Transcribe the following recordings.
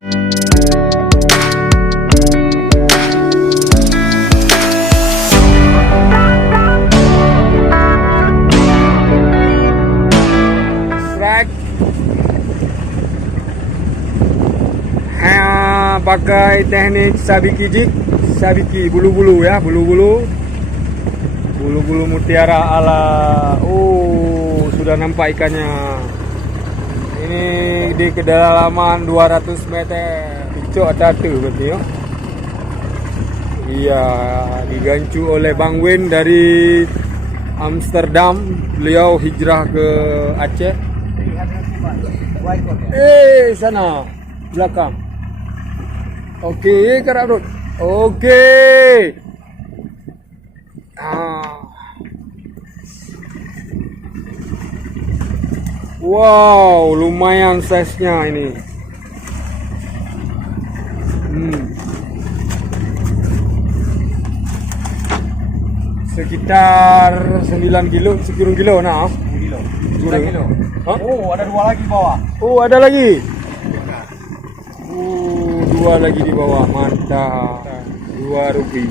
Pakai teknik sabiki jig, sabiki bulu-bulu ya, bulu-bulu mutiara ala. Oh, sudah nampak ikannya. Ini di kedalaman 200 meter. Picok atatu berarti ya. Iya, digancu oleh Bang Win dari Amsterdam. Beliau hijrah ke Aceh. Sana belakang. Oke, Karabut. Oke. Wow, lumayan size-nya ini. Sekitar 9 kilo, 10 kilo nah. 10 kilo. Hah? Oh, ada dua lagi bawah. Oh, ada lagi. Dua lagi di bawah, mantap. 2 rupiah.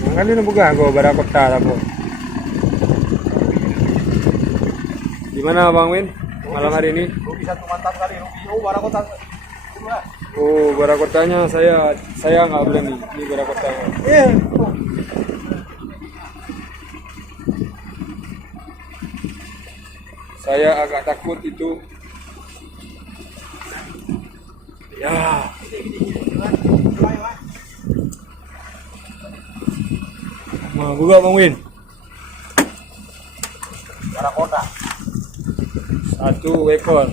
Nah, kali ini buka gua Barakota lah, Bu. Gimana Bang Win? Malam hari ini? Rugi satu mantap kali, Rugi. Oh, Barakota. Oh, Barakotanya saya nggak boleh nih. Ini Barakotanya. Saya agak takut itu. Ya. Mau buka Bang Win? Barakota. 1 ekor.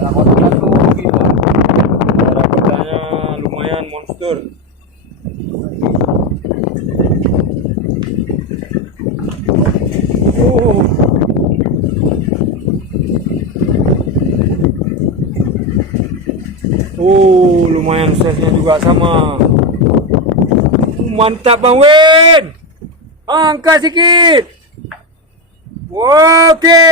Barakota 1 Rugi. Barakotanya lumayan monster. Lumayan size-nya juga sama. Mantap Bang Win. Angkat sedikit. Oke.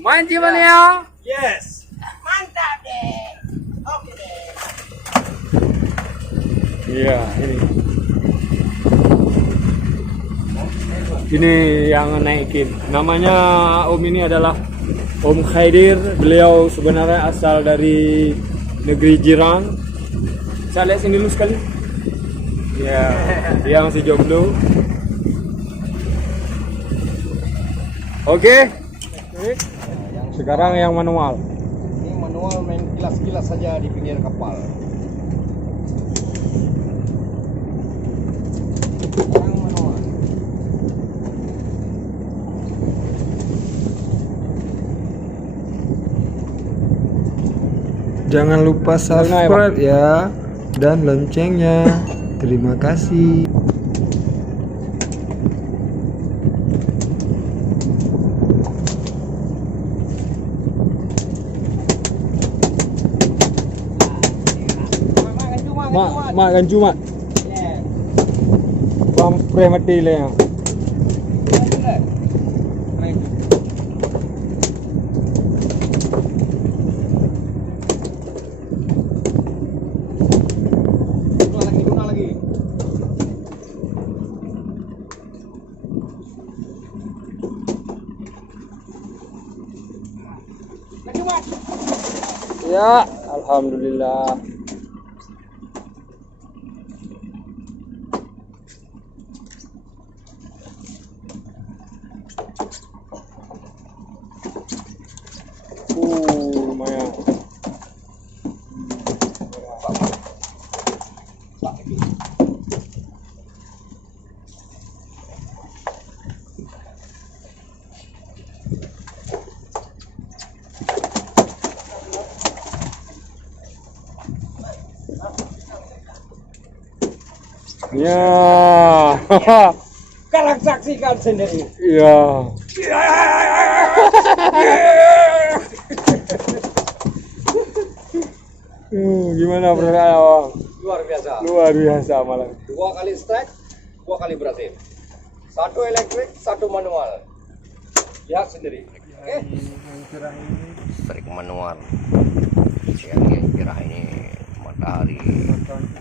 Mancing mana ya? Yes. Mantap deh. Oke deh. Iya, ini yang naikin. Namanya Om ini adalah Om Khaidir. Beliau sebenarnya asal dari negeri jiran. Saya lihat sini dulu sekali. Ya, dia masih jomblo. Oke. Sekarang yang manual. Ini manual main kilas-kilas saja di pinggir kapal. Jangan lupa subscribe ya dan loncengnya. Terima kasih. Mak gancu mak. Pam pre mati le yang. Ya, alhamdulillah. Lumayan. Ya. Sekarang saksikan sendiri. Ya. Gimana perasaan? Luar biasa. Luar biasa malah. 2 kali strike, 2 kali berhasil. 1 elektrik, 1 manual. Lihat sendiri. Yang cerah ini. Strik manual. Siang yang cerah ini matahari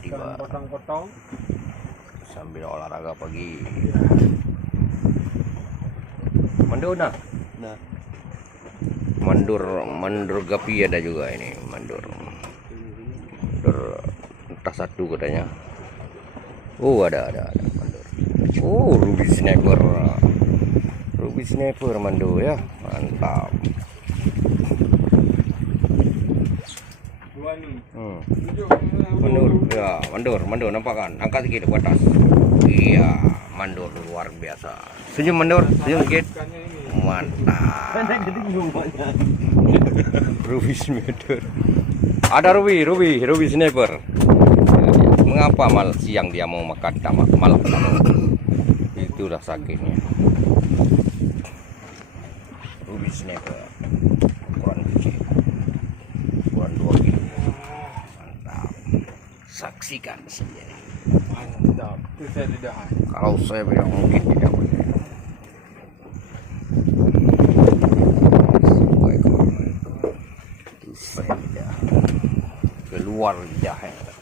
tiba Potong-potong. sambil olahraga pagi. Mandur nah. Mandur gapi ada juga ini mandur entah satu katanya. Oh ada mandur. Oh ruby sniper mandur ya, mantap. Dua nih. Mandur nampak kan? Angkat sedikit ke atas. Iya, mandur luar biasa. Senyum mandur, senyum sedikit. Mantap. Ruby sniper. Ada ruby sniper. Mengapa siang dia mau makan malam? Itulah sakitnya. Ruby sniper. Ukuran kecil. Ukuran 2 kilo. Mantap. Saksikan sendiri. Mantap. Itu saya lidah. Kalau saya bilang mungkin tidak boleh. Keluar lidah yang ada.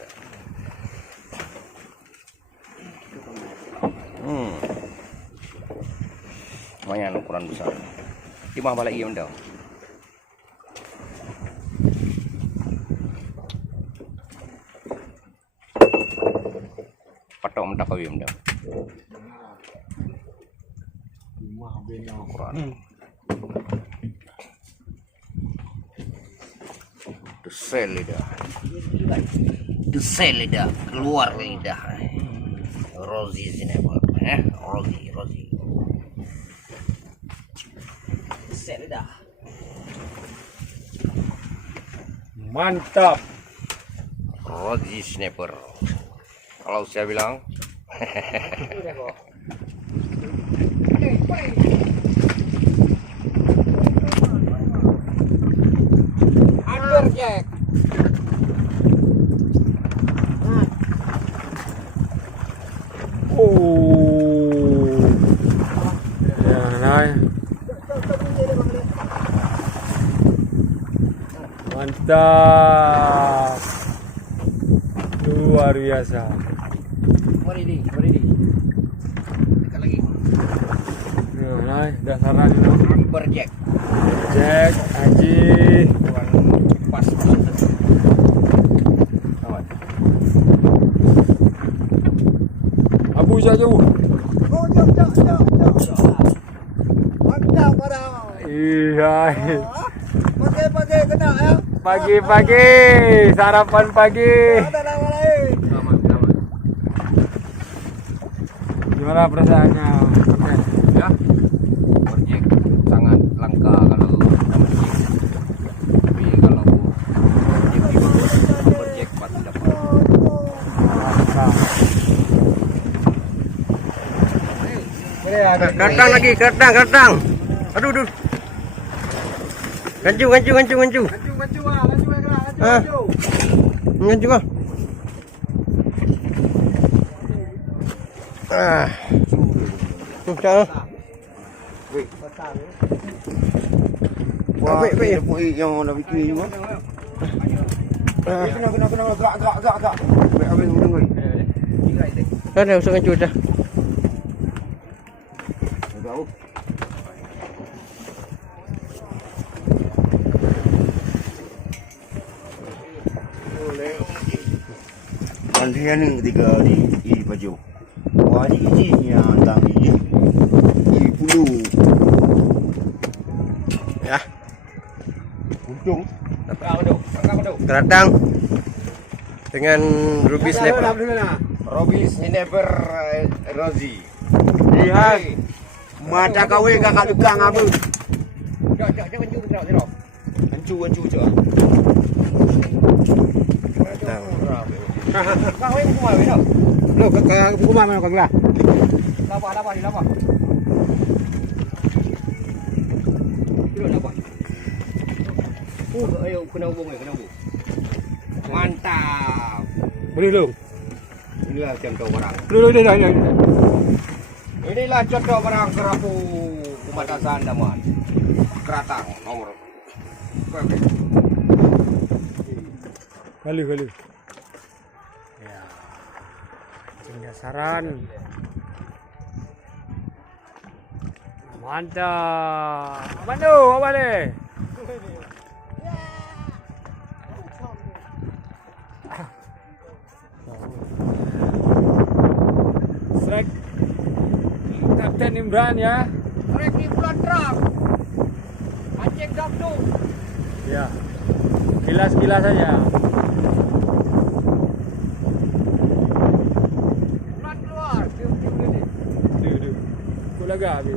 Lumayan ukuran besar. Di mana balik iya dah. Patok mentak kau iya dah. Ukuran. Desel lidah, keluar lidah. Rozi sniper, Rozi. Desel lidah. Mantap. Rozi sniper. Kalau saya bilang. Underjack. Oh. Ya, nah. Mantap. Luar biasa. Mari di. Dekat lagi. Nah, dasaran Underjack. Jack, Haji. Pas. Abu jauh. Oh, jauh. Mantap padahal. Iya. Pakai kena ya. Pagi-pagi, sarapan pagi. Ada nama lain. Gimana perasaannya? Ya. Project sangat langka kalau tapi kalau project pasti dapat. Kertang lagi, kertang. Aduh. Gancu. Maju Ah. Gancu ah. Macam Wah, wait, yang nak bikin juga. Kena gerak. Habis tunggu. ada usah gancu dah. Tahu. Antrian ni ketika di baju. Wah, di giginya tang gigi. Di bulu. Ya. Untung. Kertang dengan ruby sniper. Robi sniper Rozi. Lihat. Mata kau kakak tukang apa? Jangan gancu. Ancu je. Kau yang kumai dah. Lo kakak buku mana kau lah? Lapar. Kira lapar. Ayo kena hubung. Mantap. Boleh lu. Inilah contoh barang. Lu. Inilah contoh barang kerapu Perbatasan Daman. Keratang nomor. Halu. Ya. Cenggasaran. Mantap. Apa deh? Strike Kapten Imran ya. Trek di bulan truk. Mancing Dabdu. Ya. Kilas-kilas saja. Bulan keluar. Tiup-tiup ini. Duh. Kulaga habis.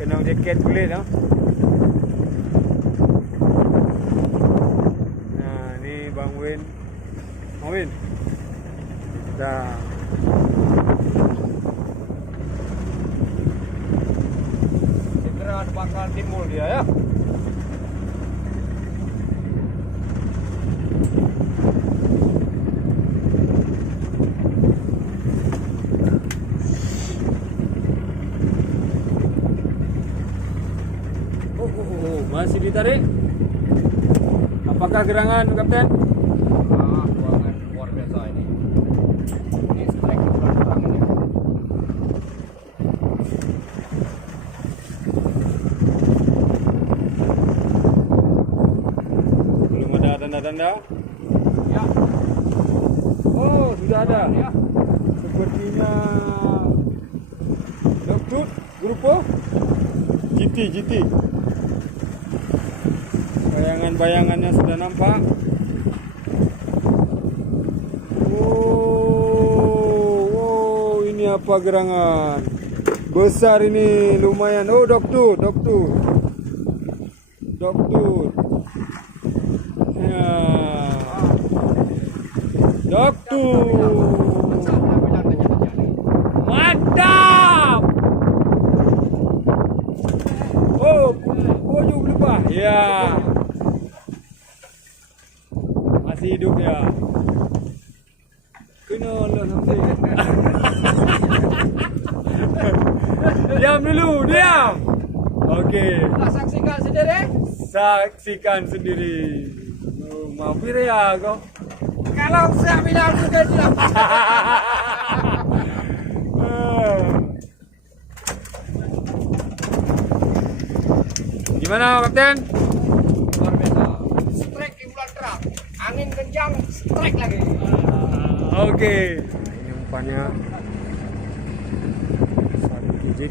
Kena jaket kulit no. Nah, ni Bang Win. Bang Win. Dah. Segera bakal timbul dia ya. Masih ditarik. Apakah gerangan, Kapten? Buangan luar biasa ini. Ini strike di bulan truk ini. Belum ada tanda-tanda? Ya. Oh, sudah ada. Ya. Sepertinya Dokter Grupo GT. Bayangan-bayangannya sudah nampak. Oh, ini apa gerangan? Besar ini, lumayan. Oh, Dokter. Ya. Dokter. Mantap. Oh, pojok lupa. Ya. Masih hidup ya. Kena lah nanti. Diam dulu, diam. Okey. Saksikan sendiri. Saksikan sendiri. Oh, mampir ya kau. Kalau saya bilang juga tidak. Gimana, Kapten? Luar biasa. Strike di bulan truk. Angin kencang, strike lagi. Oke. Ini umpannya. Satu digit.